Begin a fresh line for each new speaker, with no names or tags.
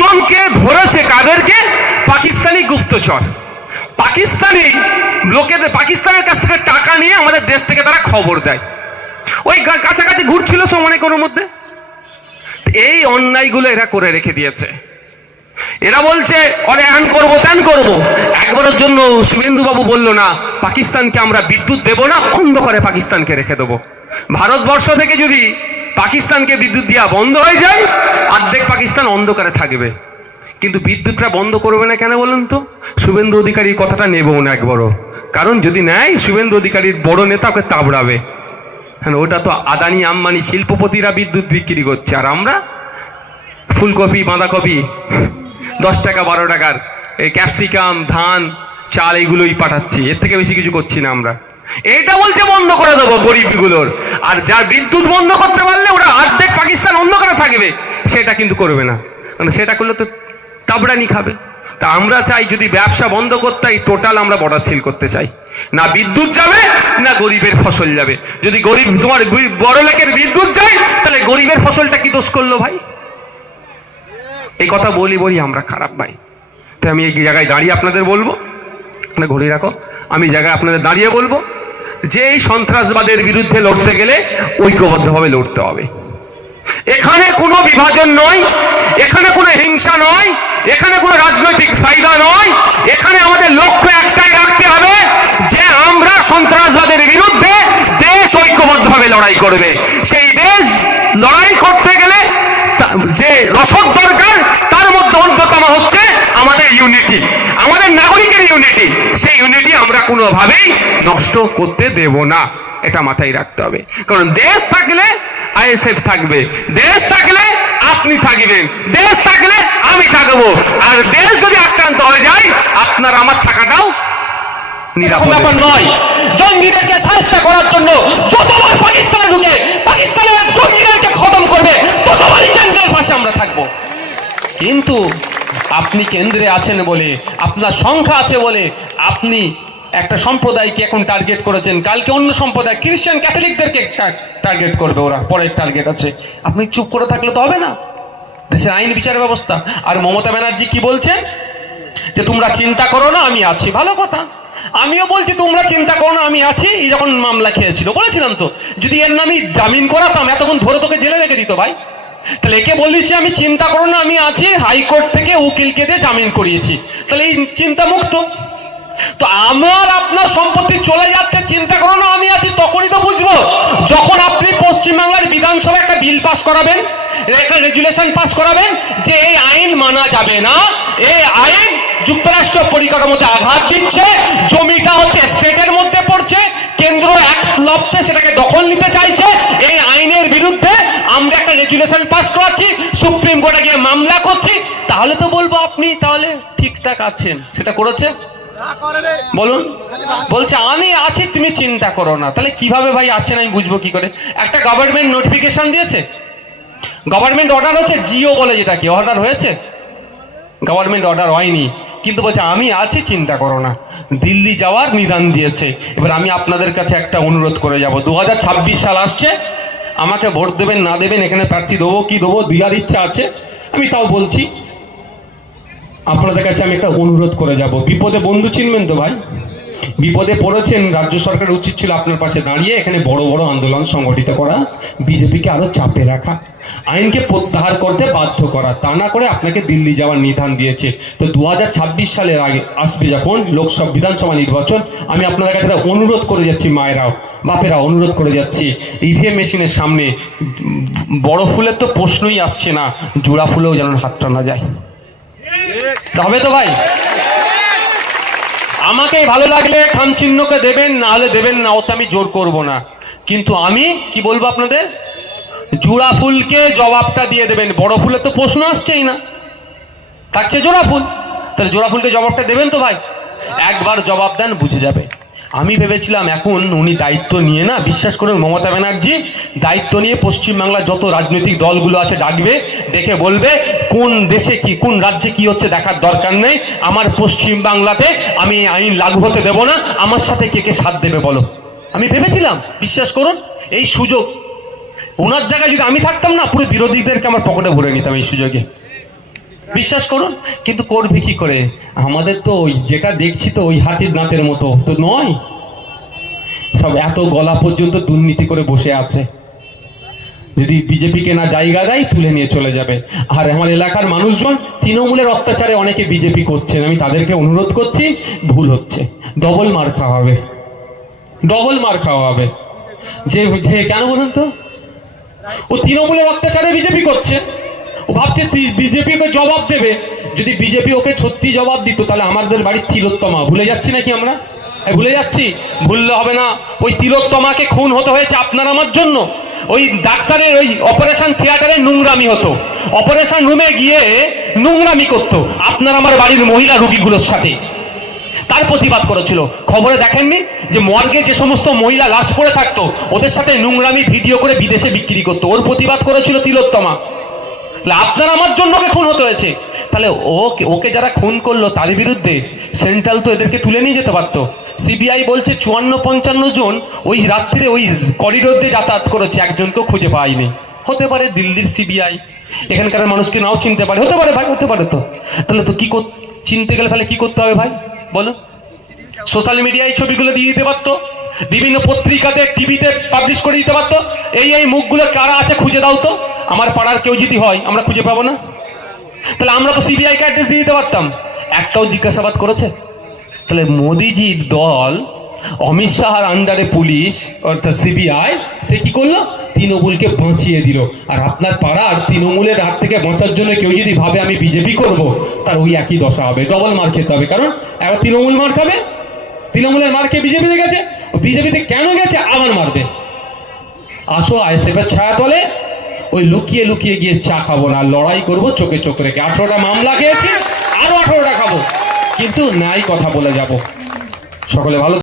জনকে ধরেছে কাদেরকে? পাকিস্তানি গুপ্তচর। পাকিস্তানি লোকেদের, পাকিস্তানের কাছ থেকে টাকা নিয়ে আমাদের দেশ থেকে তারা খবর দেয়। ওই কাছাকাছি ঘুরছিল সমানে কোনো মধ্যে? এই অন্যায়গুলো এরা করে রেখে দিয়েছে। এরা বলছে, অরে হ্যান করব, ত্যান করব। একবারের জন্য শিবেন্দু বাবু বলল, না, পাকিস্তানকে আমরা বিদ্যুৎ দেব না, অন্ধকারে পাকিস্তানকে রেখে দেবো। ভারতবর্ষ থেকে যদি পাকিস্তানকে বিদ্যুৎ দেওয়া বন্ধ হয়ে যায় অর্ধেক পাকিস্তান অন্ধকারে থাকবে। কিন্তু বিদ্যুৎটা বন্ধ করবে না কেন বলুন তো? শুভেন্দু অধিকারীর কথাটা নেবও না একবারও। কারণ যদি নেয়, শুভেন্দু অধিকারীর বড় নেতা ওকে তাবড়াবে। হ্যাঁ ওটা তো আদানি, আম্বানি শিল্পপতিরা বিদ্যুৎ বিক্রি করছে। আর আমরা? ফুলকপি, বাঁধাকপি, দশ টাকা, বারো টাকার, এই ক্যাপসিকাম, ধান, চাল, এগুলোই পাঠাচ্ছি। এর থেকে বেশি কিছু করছি না আমরা। এটা বলছে বন্ধ করে দেবো গরিবগুলোর আর যার বিদ্যুৎ বন্ধ করতে পারলে ওরা অর্ধেক পাকিস্তান অন্ধকারে থাকবে, সেটা কিন্তু করবে না। কারণ সেটা করলে তো তাবড়ানি খাবে। তা আমরা চাই যদি ব্যবসা বন্ধ করতে টোটাল আমরা বর্ডার সিল করতে চাই। না বিদ্যুৎ যাবে, না গরিবের ফসল যাবে। যদি গরিব, তোমার বড় লোকের বিদ্যুৎ যায়, তাহলে গরিবের ফসলটা কি দোষ করল ভাই? এই কথা বলি বলি আমরা খারাপ ভাই। তাই আমি এই জায়গায় দাঁড়িয়ে আপনাদের বলব। ঘড়ি রাখো। আমি জায়গায় আপনাদের দাঁড়িয়ে বলব। যে সন্ত্রাসবাদের বিরুদ্ধে লড়তে গেলে ঐক্যবদ্ধভাবে লড়তে হবে। এখানে কোনো বিভাজন নয়, এখানে কোনো হিংসা নয়, এখানে কোনো রাজনৈতিক ফায়দা নয়, এখানে আমাদের লক্ষ্য একটাই রাখতে হবে যে আমরা সন্ত্রাসবাদের বিরুদ্ধে দেশ ঐক্যবদ্ধভাবে লড়াই করবে। সেই দেশ লড়াই করতে গেলে যে রসদ দরকার, তার মধ্যে অন্যতম হচ্ছে আমাদের ইউনিটি। ইউনিটি সেই ইউনিটি আমরা কোনোভাবেই নষ্ট করতে দেব না। এটা মাথায় রাখতে হবে। কারণ দেশ থাকলে আইএসএফ থাকবে। দেশ থাকলে আপনি থাকবেন। দেশ থাকলে আমি থাকব। আর দেশ যদি আক্রান্ত হয়ে যায় আপনার আমার থাকাটাও
এরকম ব্যাপার নয়। জঙ্গিদেরকে সাহায্য করার জন্য যতবার পাকিস্তানে ঢুকে পাকিস্তানের জঙ্গিদেরকে খতম করবে ততবারই কেন্দ্রের পাশে আমরা থাকব। কিন্তু আপনি কেন্দ্রে আছেন বলে, আপনার সংখ্যা আছে বলে আপনি একটা সম্প্রদায়কে এখন টার্গেট করেছেন। কালকে অন্য সম্প্রদায় খ্রিস্টান ক্যাথলিকদেরকে টার্গেট করবে ওরা, পরের টার্গেট আছে। আপনি চুপ করে থাকলে তো হবে না। দেশের আইন বিচার ব্যবস্থা। আর মমতা ব্যানার্জি কি বলছেন? যে তোমরা চিন্তা করো না, আমি আছি। ভালো কথা। আমিও বলছি, তোমরা চিন্তা করো না, আমি আছি। যখন মামলা খেয়েছিল, বলেছিলাম তো। যদি এর নামে জামিন করাতাম, এতক্ষণ ধরে তোকে জেলে রেখে দিত ভাই। তাহলে একে বলেছি আমি চিন্তা করো না, আমি আছি, হাইকোর্ট থেকে উকিলকে দিয়ে জামিন করিয়েছি। তাহলে এই চিন্তা মুক্ত। তো আমার আপনার সম্পত্তি চলে যাচ্ছে, চিন্তা করো না, আমি আছি, তখনই তো বুঝব। যখন আপনি পশ্চিমবাংলার বিধানসভায় একটা বিল পাস করাবেন, একটা রেজুলেশন পাস করাবেন, যে এই আইন মানা যাবে না, এই আইন যুক্তরাষ্ট্র পরিকাঠামোতে আঘাত দিচ্ছে, জমিটা হচ্ছে স্টেটের মধ্যে পড়ছে, কেন্দ্র এক লপ্তে সেটাকে দখল নিতে চাইছে এই আইনের বিরুদ্ধে আমরা একটা রেজুলেশন পাস করাচ্ছি সুপ্রিম কোর্টে গিয়ে মামলা করছি, তাহলে তো বলব আপনি তাহলে ঠিকঠাক আছেন। সেটা করেছে? বলুন। বলছে, আমি আছি, তুমি চিন্তা করো না। তাহলে কীভাবে ভাই আছেন আমি বুঝব কি করে? একটা গভর্নমেন্ট নোটিফিকেশন দিয়েছে। গভর্নমেন্ট অর্ডার হচ্ছে জিও বলে যেটা কি অর্ডার হয়েছে? গভর্নমেন্ট অর্ডার হয়নি। কিন্তু বলছে, আমি আছি, চিন্তা করো না। দিল্লি যাওয়ার নিদান দিয়েছে। এবার আমি আপনাদের কাছে একটা অনুরোধ করে যাব। দু হাজার ছাব্বিশ সাল আসছে। আমাকে ভোট দেবেন, না দেবেন, এখানে প্রার্থী দেবো, কি দেবো, দেওয়ার ইচ্ছা আছে। আমি তাও বলছি, আপনাদের কাছে আমি একটা অনুরোধ করে যাব। বিপদে বন্ধু চিনবেন তো ভাই? বিপদে পড়েছেন রাজ্য সরকারের উচিত ছিল আপনার পাশে দাঁড়িয়ে এখানে বড় বড় আন্দোলন সংগঠিত করা, বিজেপিকে আরও চাপে রাখা, আইনকে প্রত্যাহার করতে বাধ্য করা, তা না করে আপনাকে দিল্লি যাওয়ার নিধান দিয়েছে। তো দুহাজার ছাব্বিশ সালের আগে আসবে যখন লোকসভা বিধানসভা নির্বাচন, আমি আপনাদের কাছে অনুরোধ করে যাচ্ছি, মায়েরাও বাপেরা অনুরোধ করে যাচ্ছি। ইভিএম মেশিনের সামনে, বড় ফুলের তো প্রশ্নই আসছে না, জোড়া ফুলেও যেন হাত টানা যায়। তবে তো ভাই? আমাকে ভালো লাগলে খামচিহ্নকে দেবেন, নাহলে দেবেন না, ওতে আমি জোর করব না। কিন্তু আমি, কি বলব আপনাদের? জোড়া ফুলকে জবাবটা দিয়ে দেবেন। বড় ফুলের তো প্রশ্ন আসছেই না। থাকছে জোড়া ফুল। তাহলে জোড়া ফুলকে জবাবটা দেবেন তো ভাই? একবার জবাব দেন, বুঝে যাবে। আমি ভেবেছিলাম এখন উনি দায়িত্ব নিয়ে না, বিশ্বাস করুন মমতা ব্যানার্জি, দায়িত্ব নিয়ে পশ্চিমবাংলার যত রাজনৈতিক দলগুলো আছে ডাকবে ডেকে বলবে কোন দেশে কি, কোন রাজ্যে কি হচ্ছে দেখার দরকার নেই। আমার পশ্চিম বাংলাতে আমি আইন লাগু হতে দেব না, আমার সাথে কে কে সাথ দেবে বলো? আমি ভেবেছিলাম, বিশ্বাস করুন, এই সুযোগ ওনার জায়গায় যদি আমি থাকতাম না, পুরো বিরোধীদেরকে আমার পকেটে ভরে নিতাম এই সুযোগে। বিশ্বাস করুন, কিন্তু করবে কি করে? আমাদের তো ওই যেটা দেখছি তো ওই হাতির দাঁতের মতো, তো নয়। সব এত গলা পর্যন্ত দুর্নীতি করে বসে আছে। যদি বিজেপিকে না জায়গা দেয়, তুলে নিয়ে চলে যাবে। আর আমার এলাকার মানুষজন তৃণমূলের অত্যাচারে অনেকে বিজেপি করছেন। আমি তাদেরকে অনুরোধ করছি, ভুল হচ্ছে। ডবল মার খাওয়া হবে। ডবল মার খাওয়া হবে। যে কেন বলুন তো? ও তৃণমূলের অত্যাচারে বিজেপি করছে। ভাবছে বিজেপিকে জবাব দেবে? যদি বিজেপি ওকে সত্যি জবাব দিত, তাহলে আমাদের বাড়ির তিলোত্তমা। ভুলে যাচ্ছি নাকি আমরা? ভুলে যাচ্ছি? ভুললে হবে না। ওই তিলোত্তমাকে খুন হতে হয়েছে আপনার আমার জন্য। ওই ডাক্তারের ওই অপারেশন থিয়েটারে নোংরামি হতো। অপারেশন রুমে গিয়ে নোংরামি করতো আপনার আমার বাড়ির মহিলা রুগীগুলোর সাথে। তার প্রতিবাদ করেছিল। খবরে দেখেননি যে মর্গে যে সমস্ত মহিলা লাশ পড়ে থাকতো, ওদের সাথে নোংরামি ভিডিও করে বিদেশে বিক্রি করতো। ওর প্রতিবাদ করেছিল তিলোত্তমা। তাহলে আপনার আমার জন্য খুন হতে হয়েছে। তাহলে ওকে ওকে যারা খুন করল তার বিরুদ্ধে সেন্ট্রাল তো এদেরকে তুলে নিয়ে যেতে পারতো। সিবিআই বলছে চুয়ান্ন পঞ্চান্ন জন ওই রাত্রিরে ওই করিডোর দিয়ে যাতায়াত করেছে, একজনকেও খুঁজে পায়নি। হতে পারে দিল্লির সিবিআই। এখানকার মানুষকে নাও চিনতে পারে। হতে পারে ভাই, হতে পারে তো। তাহলে তো কি চিনতে গেলে তাহলে কি করতে হবে ভাই? বলো সোশ্যাল মিডিয়ায় ছবিগুলো দিয়ে দিতে পারতো? বিভিন্ন পত্রিকাতে, টিভিতে পাবলিশ করে দিতে পারতো। এই এই মুখগুলো কারা আছে খুঁজে দাও তো। আমার পাড়ার কেউ যদি হয়, আমরা খুঁজে পাবো না। তাহলে আমরা তো সিবিআই কে অ্যাড্রেস দিয়ে দিতে পারতাম। একটাও জিজ্ঞাসাবাদ করেছে। তাহলে মোদিজির দল, অমিত শাহর আন্ডারে পুলিশ, অর্থাৎ সিবিআই সে কি করল? তৃণমূলকে বাঁচিয়ে দিল। আর আপনার পাড়ার তৃণমূলের হাত থেকে বাঁচার জন্য কেউ যদি ভাবে আমি বিজেপি করব, তার ওই একই দশা হবে। ডবল মার খেতে হবে। কারণ একবার তৃণমূল মার খাবে। তৃণমূলের মার খেয়ে বিজেপিতে গেছে? বিজেপিতে কেন গেছে? আবার মারবে। আসো আইএসএফের ছায়া তলে ওই লুকিয়ে লুকিয়ে গিয়ে চা খাব না, লড়াই করব চোখে চোখ রেখে। আঠারোটা মামলা খেয়েছি, আরও আঠারোটা খাব। কিন্তু নাই কথা বলে যাব। সকলে ভালো